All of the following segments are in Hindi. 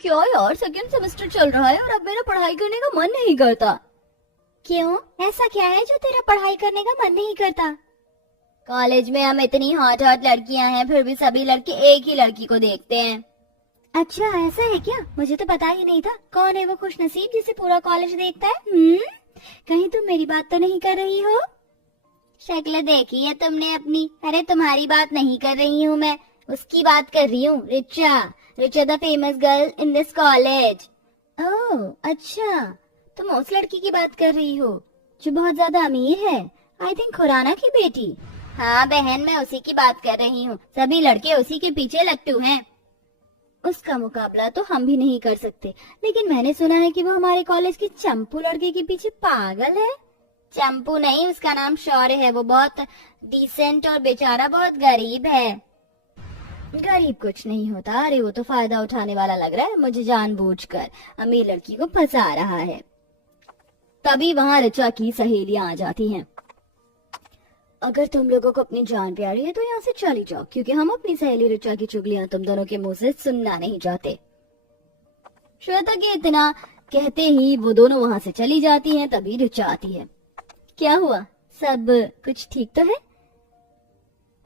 क्या यार, सेकंड सेमेस्टर चल रहा है और अब मेरा पढ़ाई करने का मन नहीं करता। क्यों, ऐसा क्या है जो तेरा पढ़ाई करने का मन नहीं करता? कॉलेज में हम इतनी हॉट हॉट लड़कियां हैं, फिर भी सभी लड़के एक ही लड़की को देखते हैं। अच्छा ऐसा है क्या? मुझे तो पता ही नहीं था। कौन है वो खुशनसीब जिसे पूरा कॉलेज देखता है? कहीं तुम मेरी बात तो नहीं कर रही हो? शक्ल देखी है तुमने अपनी? अरे तुम्हारी बात नहीं कर रही हूँ मैं, उसकी बात कर रही हूँ। Richa, Richa the famous girl in this college. Oh अच्छा, तुम उस लड़की की बात कर रही हो जो बहुत ज्यादा अमीर है? आई थिंक खुराना की बेटी। हाँ बहन, मैं उसी की बात कर रही हूँ। सभी लड़के उसी के पीछे लट्टू हैं। उसका मुकाबला तो हम भी नहीं कर सकते, लेकिन मैंने सुना है कि वो हमारे कॉलेज की चंपू लड़के के पीछे पागल है। चंपू नहीं, उसका नाम शौर्य है। वो बहुत डिसेंट और बेचारा बहुत गरीब है। गरीब कुछ नहीं होता। अरे वो तो फायदा उठाने वाला लग रहा है, मुझे जानबूझकर अमीर लड़की को फंसा रहा है। तभी वहाँ ऋचा की सहेलियां आ जाती हैं। अगर तुम लोगों को अपनी जान प्यारी है तो यहाँ से चली जाओ, क्योंकि हम अपनी सहेली ऋचा की चुगलियां तुम दोनों के मुंह से सुनना नहीं चाहते। श्वेता के इतना कहते ही वो दोनों वहाँ से चली जाती हैं। तभी ऋचा आती है। क्या हुआ, सब कुछ ठीक तो है?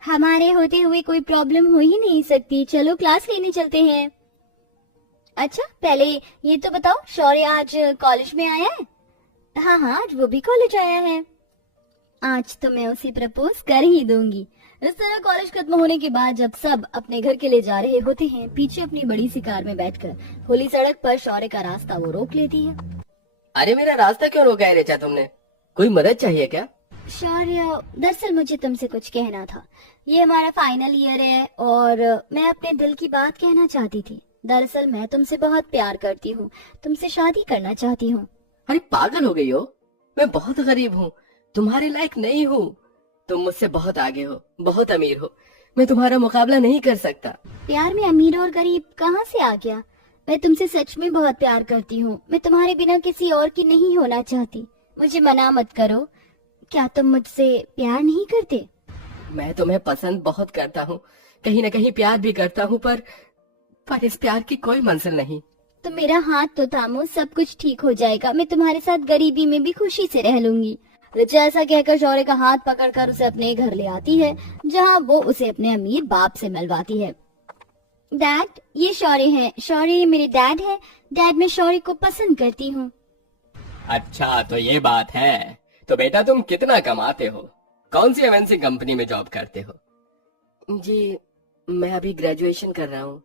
हमारे होते हुए कोई प्रॉब्लम हो ही नहीं सकती। चलो क्लास लेने चलते हैं। अच्छा पहले ये तो बताओ, शौर्य आज कॉलेज में आया है? हाँ हाँ, आज वो भी कॉलेज आया है। आज तो मैं उसे प्रपोज कर ही दूंगी। इस तरह कॉलेज खत्म होने के बाद जब सब अपने घर के लिए जा रहे होते हैं, पीछे अपनी बड़ी सी कार में बैठकर खुली सड़क पर शौर्य का रास्ता वो रोक लेती है। अरे मेरा रास्ता क्यों रोका है रिचा तुमने? कोई मदद चाहिए क्या? शौर्य, दरअसल मुझे तुमसे कुछ कहना था। ये हमारा फाइनल ईयर है और मैं अपने दिल की बात कहना चाहती थी। दरअसल मैं तुमसे बहुत प्यार करती हूँ, तुमसे शादी करना चाहती हूँ। अरे पागल हो गई हो? मैं बहुत गरीब हूँ, तुम्हारे लायक नहीं हूँ। तुम मुझसे बहुत आगे हो, बहुत अमीर हो, मैं तुम्हारा मुकाबला नहीं कर सकता। प्यार में अमीर और गरीब कहाँ से आ गया? मैं तुमसे सच में बहुत प्यार करती हूँ। मैं तुम्हारे बिना किसी और की नहीं होना चाहती। मुझे मना मत करो। क्या तुम मुझसे प्यार नहीं करते? मैं तुम्हें पसंद बहुत करता हूँ, कहीं न कहीं प्यार भी करता हूँ, पर इस प्यार की कोई मंजिल नहीं। तो मेरा हाथ तो थामो, सब कुछ ठीक हो जाएगा। मैं तुम्हारे साथ गरीबी में भी खुशी से रह लूंगी। रिचा ऐसा कहकर शौर्य का हाथ पकड़कर उसे अपने घर ले आती है, जहाँ वो उसे अपने अमीर बाप से मिलवाती है। डैड, ये शौर्य है। शौर्य ये मेरे डैड है। डैड, मैं शौर्य को पसंद करती हूँ। अच्छा तो ये बात है। तो बेटा तुम कितना कमाते हो? कौन सी एमएनसी कंपनी में जॉब करते हो? जी मैं अभी ग्रेजुएशन कर रहा हूँ।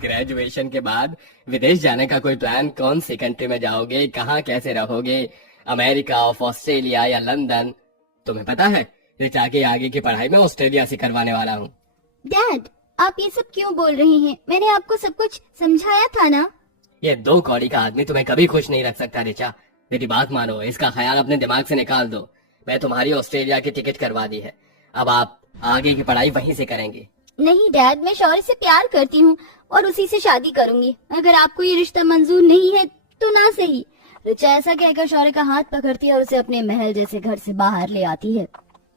ग्रेजुएशन के बाद विदेश जाने का कोई प्लान? कौन सी कंट्री में जाओगे? कहाँ कैसे रहोगे? अमेरिका, ऑस्ट्रेलिया या लंदन? तुम्हें पता है रिचा की आगे की पढ़ाई मैं ऑस्ट्रेलिया से करवाने वाला हूँ। डैड, आप ये सब क्यों बोल रहे हैं? मैंने आपको सब कुछ समझाया था ना। ये 2 कौड़ी का आदमी तुम्हें कभी खुश नहीं रख सकता रिचा। मेरी बात मानो, इसका ख्याल अपने दिमाग से निकाल दो। मैं तुम्हारी ऑस्ट्रेलिया की टिकट करवा दी है, अब आप आगे की पढ़ाई वहीं से करेंगे। नहीं डैड, मैं शौर्य से प्यार करती हूँ और उसी से शादी करूंगी। अगर आपको ये रिश्ता मंजूर नहीं है तो ना सही। रिचा ऐसा कहकर शौर्य का हाथ पकड़ती है और उसे अपने महल जैसे घर से बाहर ले आती है।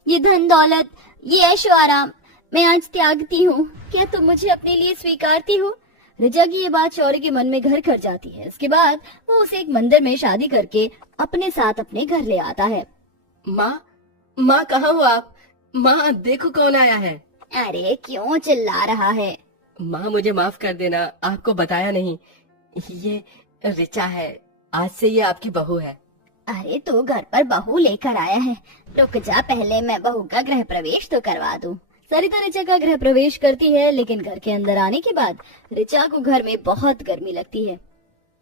ये धन दौलत, ये ऐशो आराम मैं आज त्यागती हूँ। क्या तुम मुझे अपने लिए स्वीकारती हो? रिचा की ये बात शौर्य के मन में घर कर जाती है। इसके बाद वो उसे एक मंदिर में शादी करके अपने साथ अपने घर ले आता है। माँ कहाँ हो आप? माँ देखो कौन आया है। अरे क्यों चिल्ला रहा है? माँ मुझे माफ कर देना, आपको बताया नहीं। ये रिचा है, आज से ये आपकी बहू है। अरे तो घर पर बहू लेकर आया है, रुक जा, पहले मैं बहू का गृह प्रवेश तो करवा दूं। सरिता रिचा का गृह प्रवेश करती है, लेकिन घर के अंदर आने के बाद रिचा को घर में बहुत गर्मी लगती है।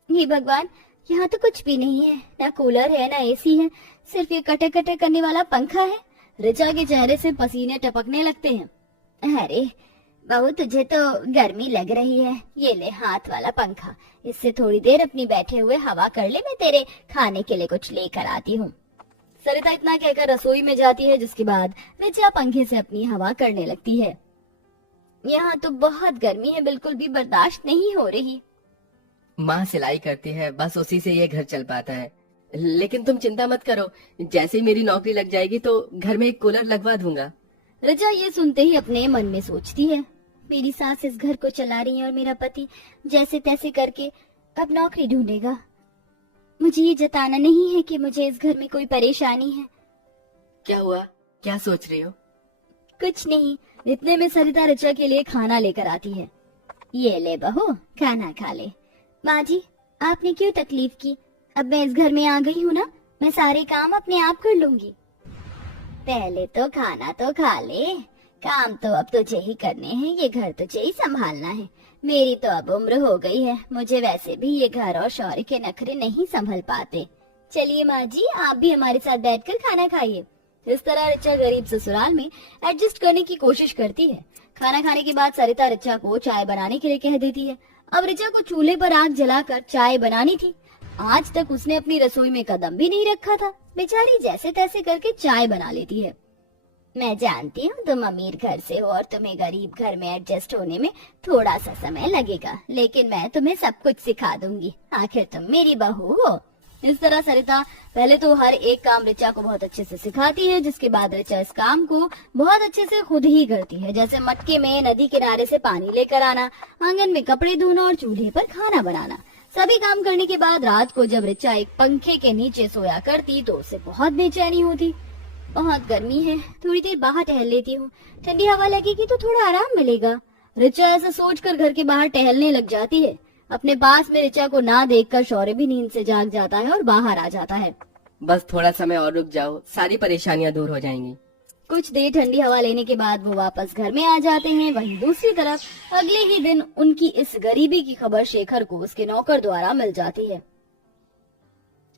हे भगवान, यहाँ तो कुछ भी नहीं है, ना कूलर है ना एसी है, सिर्फ ये कटक कटक करने वाला पंखा है। रिचा के चेहरे से पसीने टपकने लगते हैं। अरे बहू, तुझे तो गर्मी लग रही है, ये ले हाथ वाला पंखा, इससे थोड़ी देर अपनी बैठे हुए हवा कर ले, मैं तेरे खाने के लिए कुछ लेकर आती हूँ। सरिता इतना कहकर रसोई में जाती है, जिसके बाद रिचा पंखे से अपनी हवा करने लगती है। यहाँ तो बहुत गर्मी है, बिल्कुल भी बर्दाश्त नहीं हो रही। माँ सिलाई करती है, बस उसी से ये घर चल पाता है। लेकिन तुम चिंता मत करो, जैसे ही मेरी नौकरी लग जाएगी तो घर में एक कूलर लगवा दूंगा। रिचा ये सुनते ही अपने मन में सोचती है, मेरी सास इस घर को चला रही है और मेरा पति जैसे तैसे करके अब नौकरी ढूंढेगा। मुझे ये जताना नहीं है कि मुझे इस घर में कोई परेशानी है। क्या हुआ, क्या सोच रही हो? कुछ नहीं, इतने में सरिता ऋचा के लिए खाना लेकर आती है। ये ले बहू, खाना खा ले। माँ जी, आपने क्यों तकलीफ की? अब मैं इस घर में आ गई हूँ ना, मैं सारे काम अपने आप कर लूंगी। पहले तो खाना तो खा ले, काम तो अब तुझे ही करने हैं, ये घर तुझे ही संभालना है। मेरी तो अब उम्र हो गई है, मुझे वैसे भी ये घर और शौर्य के नखरे नहीं संभल पाते। चलिए माँ जी, आप भी हमारे साथ बैठकर खाना खाइए। इस तरह ऋचा गरीब ससुराल में एडजस्ट करने की कोशिश करती है। खाना खाने के बाद सरिता ऋचा को चाय बनाने के लिए कह देती है। अब ऋचा को चूल्हे पर आग जलाकर चाय बनानी थी। आज तक उसने अपनी रसोई में कदम भी नहीं रखा था। बेचारी जैसे तैसे करके चाय बना लेती है। मैं जानती हूँ तुम अमीर घर से हो और तुम्हें गरीब घर में एडजस्ट होने में थोड़ा सा समय लगेगा, लेकिन मैं तुम्हें सब कुछ सिखा दूंगी, आखिर तुम मेरी बहू हो। इस तरह सरिता पहले तो हर एक काम ऋचा को बहुत अच्छे से सिखाती है, जिसके बाद ऋचा इस काम को बहुत अच्छे से खुद ही करती है, जैसे मटके में नदी किनारे से पानी लेकर आना, आंगन में कपड़े धोना और चूल्हे पर खाना बनाना। सभी काम करने के बाद रात को जब ऋचा एक पंखे के नीचे सोया करती तो उसे बहुत बेचैनी होती। बहुत गर्मी है, थोड़ी देर बाहर टहल लेती हूँ, ठंडी हवा लगेगी तो थोड़ा आराम मिलेगा। ऋचा ऐसा सोचकर घर के बाहर टहलने लग जाती है। अपने पास में ऋचा को ना देखकर शौर्य भी नींद से जाग जाता है और बाहर आ जाता है। बस थोड़ा समय और रुक जाओ, सारी परेशानियां दूर हो जाएंगी। कुछ देर ठंडी हवा लेने के बाद वो वापस घर में आ जाते हैं। वहीं दूसरी तरफ अगले ही दिन उनकी इस गरीबी की खबर शेखर को उसके नौकर द्वारा मिल जाती है।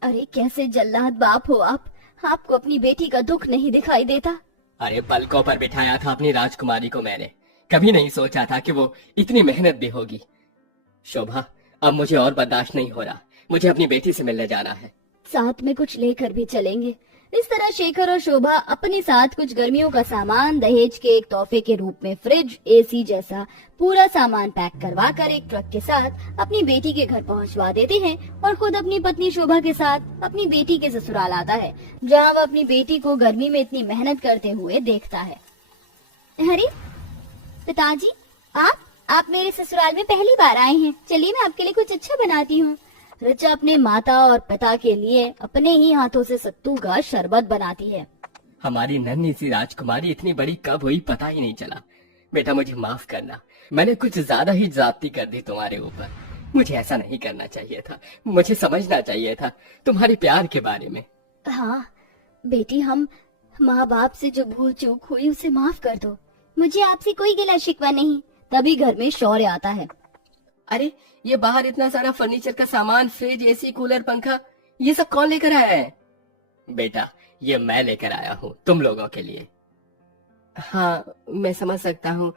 अरे कैसे जल्लाद बाप हो आप, आपको अपनी बेटी का दुख नहीं दिखाई देता? अरे पलकों पर बिठाया था अपनी राजकुमारी को मैंने, कभी नहीं सोचा था कि वो इतनी मेहनत भी होगी। शोभा, अब मुझे और बर्दाश्त नहीं हो रहा, मुझे अपनी बेटी से मिलने जाना है। साथ में कुछ लेकर भी चलेंगे। इस तरह शेखर और शोभा अपने साथ कुछ गर्मियों का सामान दहेज के एक तोहफे के रूप में फ्रिज, एसी जैसा पूरा सामान पैक करवा कर एक ट्रक के साथ अपनी बेटी के घर पहुंचवा देते हैं और खुद अपनी पत्नी शोभा के साथ अपनी बेटी के ससुराल आता है, जहां वह अपनी बेटी को गर्मी में इतनी मेहनत करते हुए देखता है। अरे पिताजी, आप मेरे ससुराल में पहली बार आए हैं, चलिए मैं आपके लिए कुछ अच्छा बनाती हूँ। ऋचा अपने माता और पिता के लिए अपने ही हाथों से सत्तू का शरबत बनाती है। हमारी नन्ही सी राजकुमारी इतनी बड़ी कब हुई पता ही नहीं चला। बेटा मुझे माफ करना, मैंने कुछ ज्यादा ही ज्यादती कर दी तुम्हारे ऊपर। मुझे ऐसा नहीं करना चाहिए था, मुझे समझना चाहिए था तुम्हारे प्यार के बारे में। हाँ बेटी, हम माँ बाप से जो भूल चूक हुई उसे माफ कर दो, मुझे आपसे कोई गिला शिकवा नहीं। तभी घर में शौर्य आता है। अरे ये बाहर इतना सारा फर्नीचर का सामान, फ्रिज, एसी, कूलर, पंखा, ये सब कौन लेकर आया है? बेटा ये मैं लेकर आया हूँ तुम लोगों के लिए। हाँ मैं समझ सकता हूँ,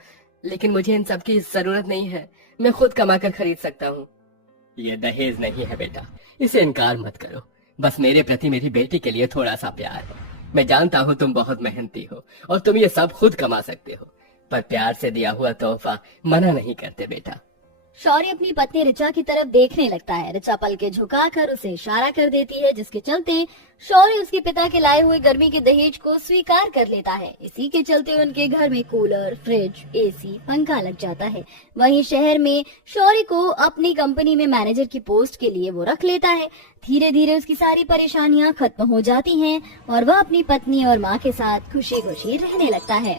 लेकिन मुझे इन सब की जरूरत नहीं है, मैं खुद कमा कर खरीद सकता हूँ। ये दहेज नहीं है बेटा, इसे इनकार मत करो। बस मेरे प्रति मेरी बेटी के लिए थोड़ा सा प्यार है। मैं जानता हूँ तुम बहुत मेहनती हो और तुम ये सब खुद कमा सकते हो, पर प्यार से दिया हुआ तोहफा मना नहीं करते बेटा। शौर्य अपनी पत्नी ऋचा की तरफ देखने लगता है। ऋचा पलके झुकाकर उसे इशारा कर देती है, जिसके चलते शौर्य उसके पिता के लाए हुए गर्मी के दहेज को स्वीकार कर लेता है। इसी के चलते उनके घर में कूलर, फ्रिज, एसी, पंखा लग जाता है। वहीं शहर में शौर्य को अपनी कंपनी में मैनेजर की पोस्ट के लिए वो रख लेता है। धीरे धीरे उसकी सारी परेशानियां खत्म हो जाती हैं और वह अपनी पत्नी और माँ के साथ खुशी खुशी रहने लगता है।